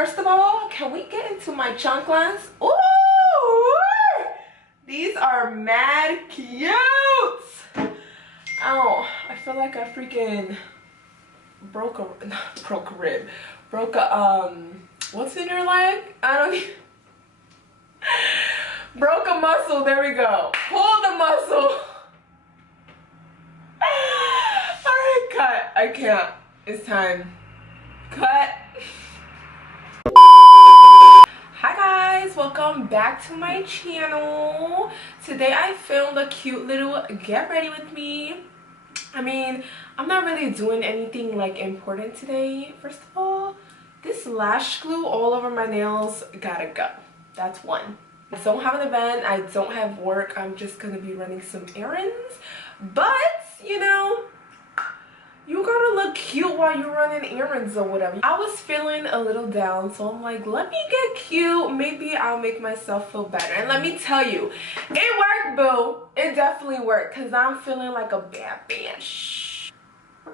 First of all, can we get into my chanclas? Ooh! These are mad cute! Ow, I feel like I freaking broke a rib. Broke a, what's in your leg? I don't even... Broke a muscle, there we go. Pull the muscle. Alright, cut. I can't. It's time. Cut. Hi guys, welcome back to my channel. Today I filmed a cute little get ready with me. I mean, I'm not really doing anything like important today. First of all, this lash glue all over my nails gotta go. That's one. I don't have an event, I don't have work, I'm just gonna be running some errands. But, you know, you gotta look cute while you're running errands or whatever. I was feeling a little down, so I'm like, let me get cute. Maybe I'll make myself feel better. And let me tell you, it worked, boo. It definitely worked, because I'm feeling like a bad bitch.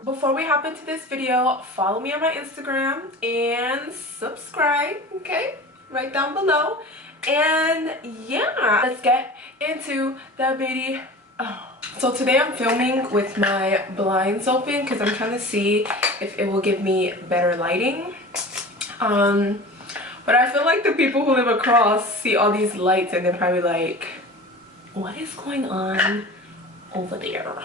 Before we hop into this video, follow me on my Instagram and subscribe, okay? Right down below. And yeah, let's get into the video. So today I'm filming with my blinds open because I'm trying to see if it will give me better lighting. But I feel like the people who live across see all these lights and they're probably like, what is going on over there?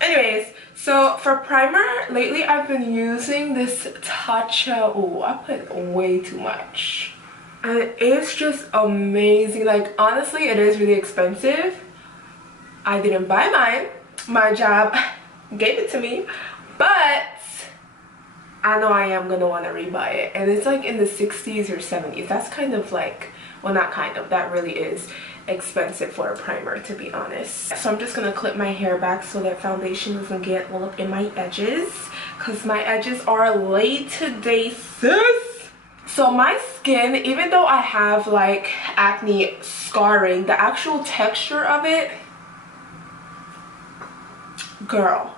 Anyways, so for primer, lately I've been using this Tatcha. Oh, I put way too much. And it's just amazing. Like, honestly, it is really expensive. I didn't buy mine. My job gave it to me. But I know I am going to want to rebuy it. And it's like in the 60s or 70s. That's kind of like, well, not kind of. That really is expensive for a primer, to be honest. So I'm just going to clip my hair back so that foundation doesn't get all up in my edges. Because my edges are laid today, sis. So my skin, even though I have like acne scarring, the actual texture of it, girl,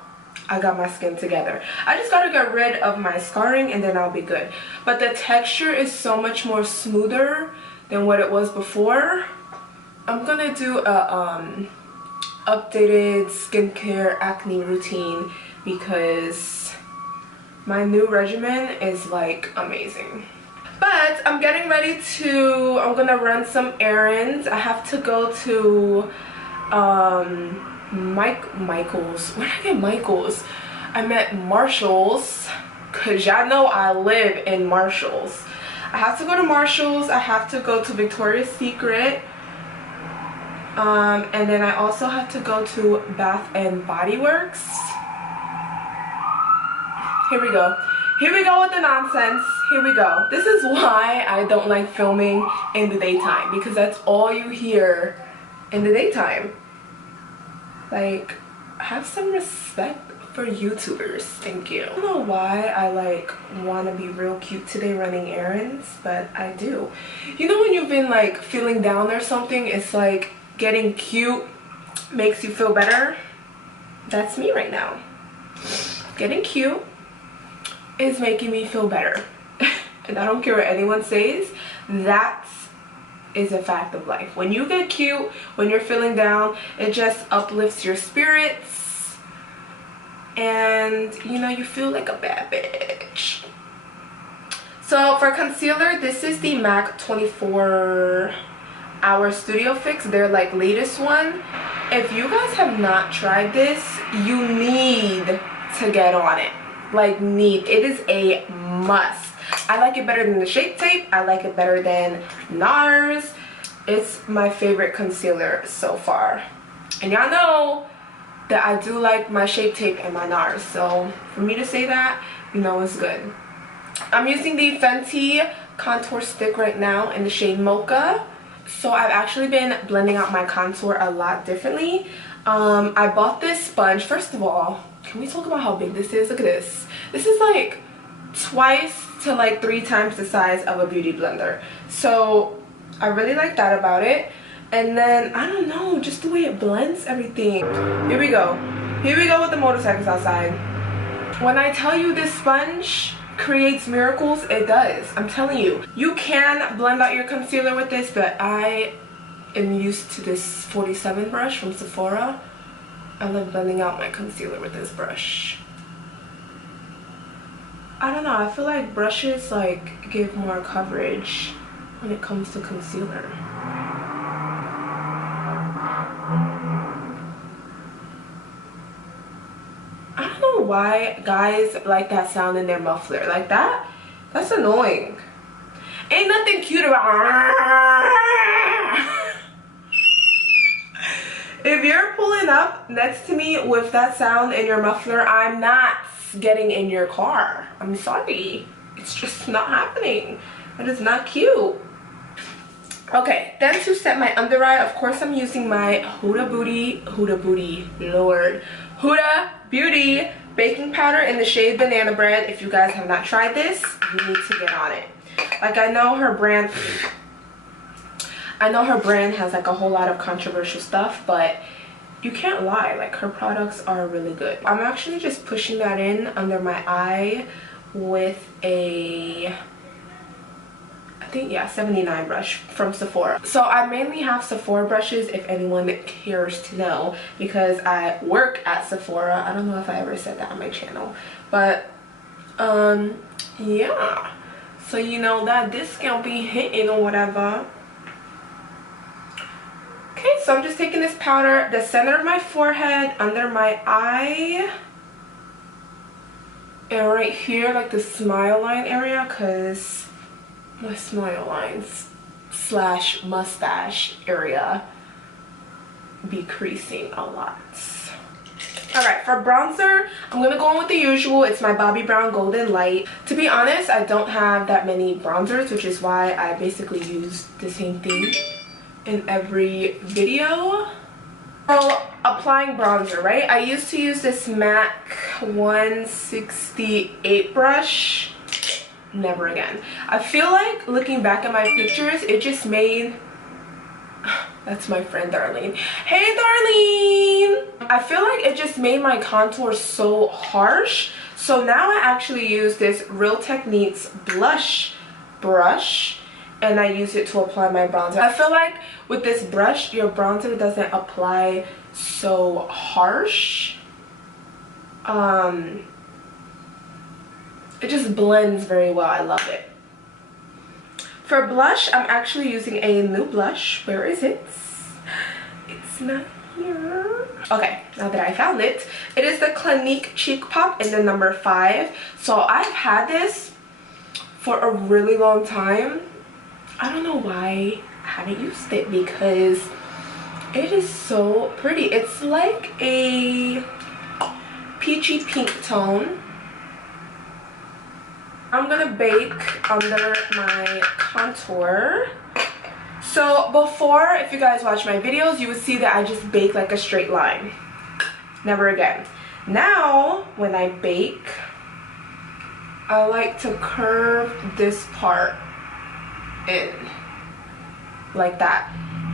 I got my skin together. I just gotta get rid of my scarring and then I'll be good. But the texture is so much more smoother than what it was before. I'm gonna do a updated skincare acne routine because my new regimen is like amazing. But I'm getting ready to, I'm gonna run some errands. I have to go to Michael's. Where did I get Michael's? I'm at Marshall's, because y'all know I live in Marshall's. I have to go to Marshall's. I have to go to Victoria's Secret. And then I also have to go to Bath and Body Works. Here we go. Here we go with the nonsense. Here we go. This is why I don't like filming in the daytime, because that's all you hear in the daytime. Like, have some respect for YouTubers. Thank you. I don't know why I like want to be real cute today running errands, but I do. You know when you've been like feeling down or something, it's like getting cute makes you feel better? That's me right now. Getting cute is making me feel better. And I don't care what anyone says, that is a fact of life. When you get cute, when you're feeling down, it just uplifts your spirits and you know, you feel like a bad bitch. So for concealer, this is the MAC 24 Hour Studio Fix, their like latest one. If you guys have not tried this, you need to get on it. Like, need. It is a must. I like it better than the Shape Tape. I like it better than NARS. It's my favorite concealer so far. And y'all know that I do like my Shape Tape and my NARS. So for me to say that, you know it's good. I'm using the Fenty contour stick right now in the shade Mocha. So I've actually been blending out my contour a lot differently. I bought this sponge. First of all, can we talk about how big this is? Look at this. This is like twice to like 3 times the size of a beauty blender. So I really like that about it. And then, I don't know, just the way it blends everything. Here we go. Here we go with the motorcycles outside. When I tell you this sponge, creates miracles. It does. I'm telling you. You can blend out your concealer with this, but I am used to this 47 brush from Sephora. I love blending out my concealer with this brush. I don't know, I feel like brushes like give more coverage when it comes to concealer. I don't know why guys like that sound in their muffler. Like that's annoying. Ain't nothing cute about If you're pulling up next to me with that sound in your muffler, I'm not getting in your car. I'm sorry. It's just not happening. That is not cute. Okay, then to set my under eye, of course I'm using my Huda Beauty baking powder in the shade Banana Bread. If you guys have not tried this, you need to get on it. Like, I know her brand has like a whole lot of controversial stuff, but you can't lie, like her products are really good. I'm actually just pushing that in under my eye with a, I think, yeah, 79 brush from Sephora. So I mainly have Sephora brushes, if anyone cares to know, because I work at Sephora. I don't know if I ever said that on my channel, but yeah, so you know that discount be hitting or whatever. Okay, so I'm just taking this powder, the center of my forehead, under my eye, and right here, like the smile line area, because my smile lines slash mustache area be creasing a lot. Alright, for bronzer, I'm going to go in with the usual. It's my Bobbi Brown Golden Light. To be honest, I don't have that many bronzers, which is why I basically use the same thing in every video. So applying bronzer, right? I used to use this MAC 168 brush. Never again. I feel like looking back at my pictures, it just made, that's my friend Darlene. Hey Darlene! I feel like it just made my contour so harsh. So now I actually use this Real Techniques blush brush, and I use it to apply my bronzer. I feel like with this brush, your bronzer doesn't apply so harsh. It just blends very well. I love it. For blush, I'm actually using a new blush. Where is it? It's not here. Okay, now that I found it, it is the Clinique Cheek Pop in the number 5. So I've had this for a really long time. I don't know why I haven't used it, because it is so pretty. It's like a peachy pink tone. I'm gonna bake under my contour. So before, if you guys watch my videos, you would see that I just bake like a straight line. Never again. Now, when I bake, I like to curve this part in like that.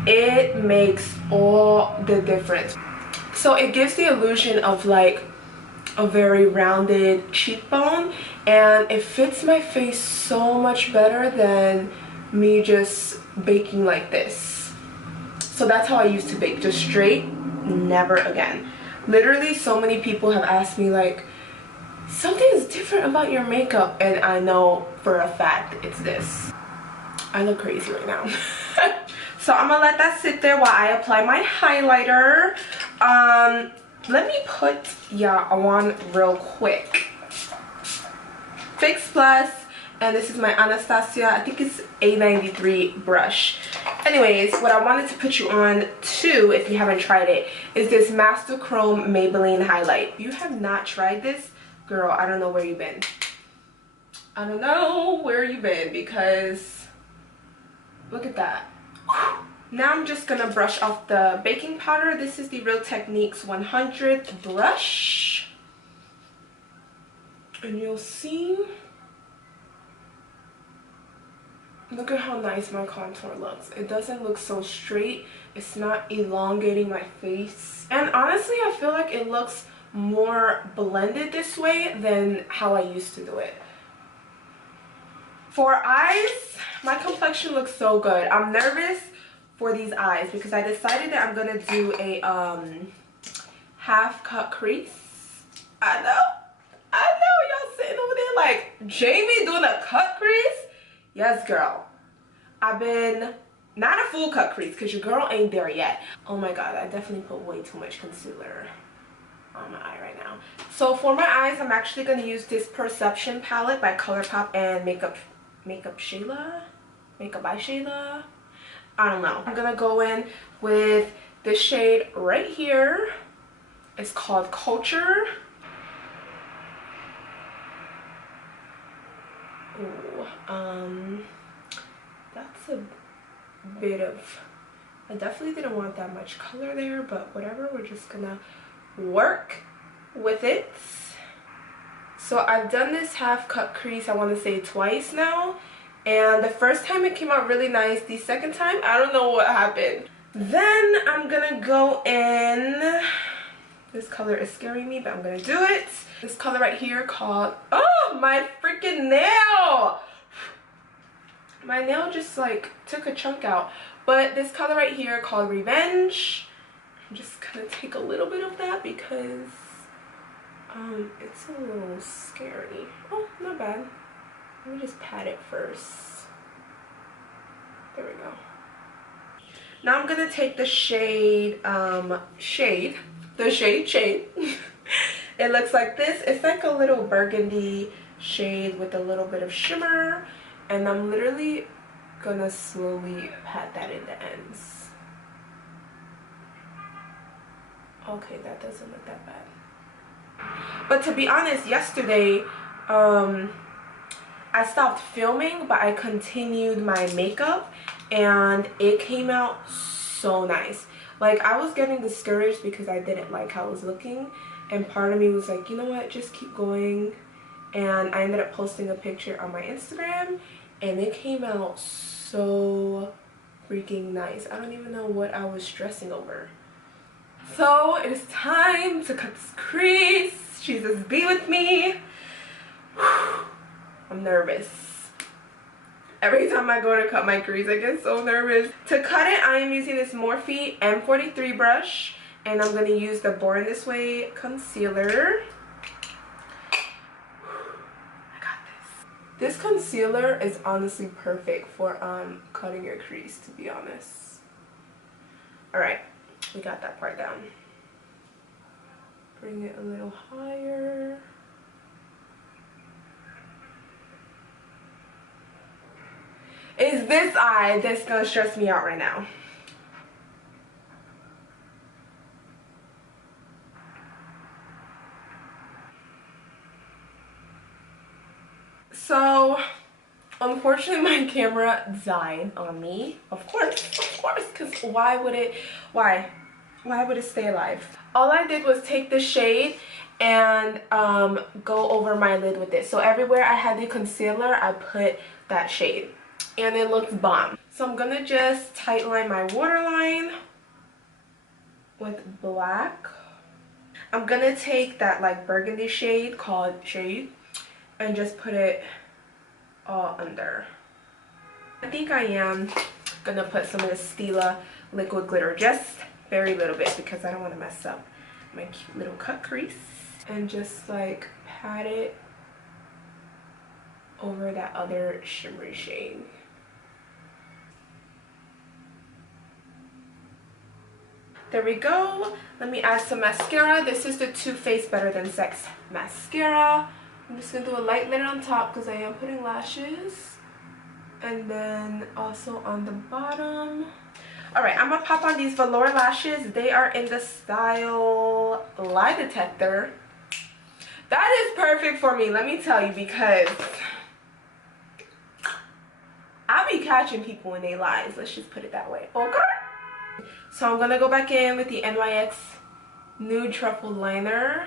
It makes all the difference. So it gives the illusion of like a very rounded cheekbone, and it fits my face so much better than me just baking like this. So that's how I used to bake, just straight, never again. Literally, so many people have asked me like, something's different about your makeup, and I know for a fact it's this. I look crazy right now. So I'm gonna let that sit there while I apply my highlighter. Let me put on real quick. Fix Plus, and this is my Anastasia, I think it's A93 brush. Anyways, what I wanted to put you on too, if you haven't tried it, is this Master Chrome Maybelline highlight. If you have not tried this, girl, I don't know where you've been. I don't know where you've been, because look at that. Now I'm just gonna brush off the baking powder. This is the Real Techniques 100th brush, and you'll see, look at how nice my contour looks. It doesn't look so straight. It's not elongating my face, and honestly I feel like it looks more blended this way than how I used to do it. For eyes, my complexion looks so good. I'm nervous for these eyes because I decided that I'm gonna do a half cut crease. I know y'all sitting over there like, Jamie doing a cut crease? Yes, girl. I've been not a full cut crease because your girl ain't there yet. Oh my god, I definitely put way too much concealer on my eye right now. So for my eyes, I'm actually going to use this Perception palette by ColourPop and Makeup by Shayla. I don't know. I'm going to go in with this shade right here. It's called Culture. Ooh, that's a bit of, I definitely didn't want that much color there, but whatever, we're just gonna work with it. So I've done this half cut crease, I want to say twice now, and the first time it came out really nice. The second time, I don't know what happened. Then I'm gonna go in, this color is scaring me, but I'm gonna do it. This color right here called, oh, my freaking nail! My nail just like took a chunk out. But this color right here called Revenge. I'm just gonna take a little bit of that because it's a little scary. Oh, not bad. Let me just pat it first. There we go. Now I'm gonna take the shade, shade. It looks like this. It's like a little burgundy shade with a little bit of shimmer, and I'm literally gonna slowly pat that in the ends. Okay, that doesn't look that bad. But to be honest, yesterday I stopped filming, but I continued my makeup and it came out so nice. Like, I was getting discouraged because I didn't like how it was looking, and part of me was like, you know what, just keep going. And I ended up posting a picture on my Instagram and it came out so freaking nice. I don't even know what I was stressing over. So it is time to cut this crease. Jesus, be with me. I'm nervous. Every time I go to cut my crease, I get so nervous. To cut it, I am using this Morphe M43 brush, and I'm going to use the Born This Way concealer. I got this. This concealer is honestly perfect for cutting your crease, to be honest. Alright, we got that part down. Bring it a little higher. Is this eye that's gonna stress me out right now? So, unfortunately my camera died on me. Of course, because why would it stay alive? All I did was take the shade and go over my lid with it. So everywhere I had the concealer, I put that shade. And it looks bomb. So I'm gonna just tightline my waterline with black. I'm gonna take that like burgundy shade called Shade and just put it all under. I think I am gonna put some of the Stila liquid glitter, just very little bit because I don't want to mess up my cute little cut crease, and just like pat it over that other shimmery shade. There we go. Let me add some mascara. This is the Too Faced Better Than Sex mascara. I'm just going to do a light layer on top because I am putting lashes. And then also on the bottom. Alright, I'm going to pop on these velour lashes. They are in the style Lie Detector. That is perfect for me, let me tell you, because I be catching people when they lies. Let's just put it that way. Okay? So I'm going to go back in with the NYX Nude Truffle Liner.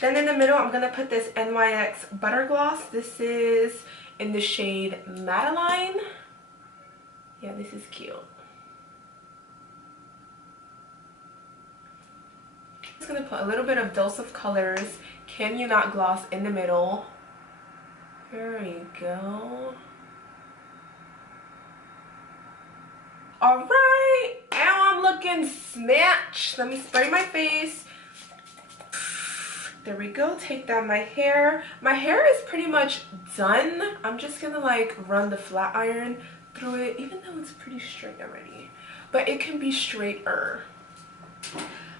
Then in the middle, I'm going to put this NYX Butter Gloss. This is in the shade Madeline. Yeah, this is cute. just gonna put a little bit of Dose of Colors Can You Not gloss in the middle. There we go. Alright, now I'm looking snatched. Let me spray my face. There we go. Take down my hair. My hair is pretty much done. I'm just gonna like run the flat iron through it, even though it's pretty straight already. But it can be straighter.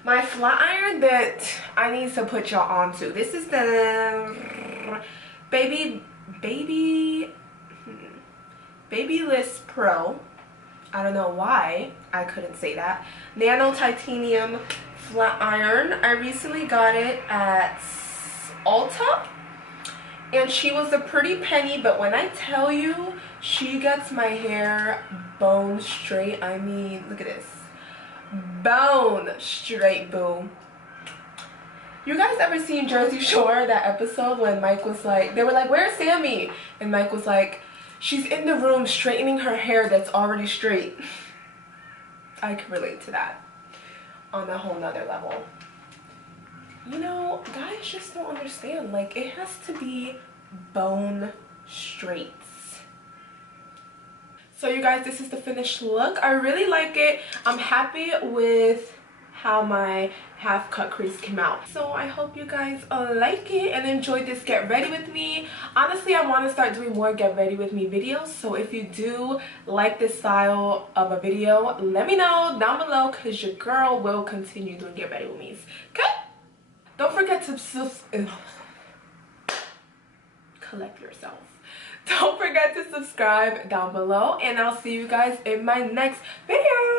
My flat iron that I need to put y'all onto. This is the Babyliss Pro. I don't know why I couldn't say that. Nano Titanium Flat Iron. I recently got it at Ulta. And she was a pretty penny, but when I tell you she gets my hair bone straight, I mean, look at this. Bone straight, boo. You guys ever seen Jersey Shore, that episode when Mike was like, they were like, where's Sammy? And Mike was like, she's in the room straightening her hair that's already straight. I can relate to that on a whole nother level. You know, guys just don't understand. Like, it has to be bone straight. So you guys, this is the finished look. I really like it. I'm happy with how my half cut crease came out. So I hope you guys like it and enjoyed this get ready with me. Honestly, I want to start doing more get ready with me videos. So if you do like this style of a video, let me know down below, because your girl will continue doing get ready with me. Okay? Don't forget to collect yourself. Don't forget to subscribe down below, and I'll see you guys in my next video.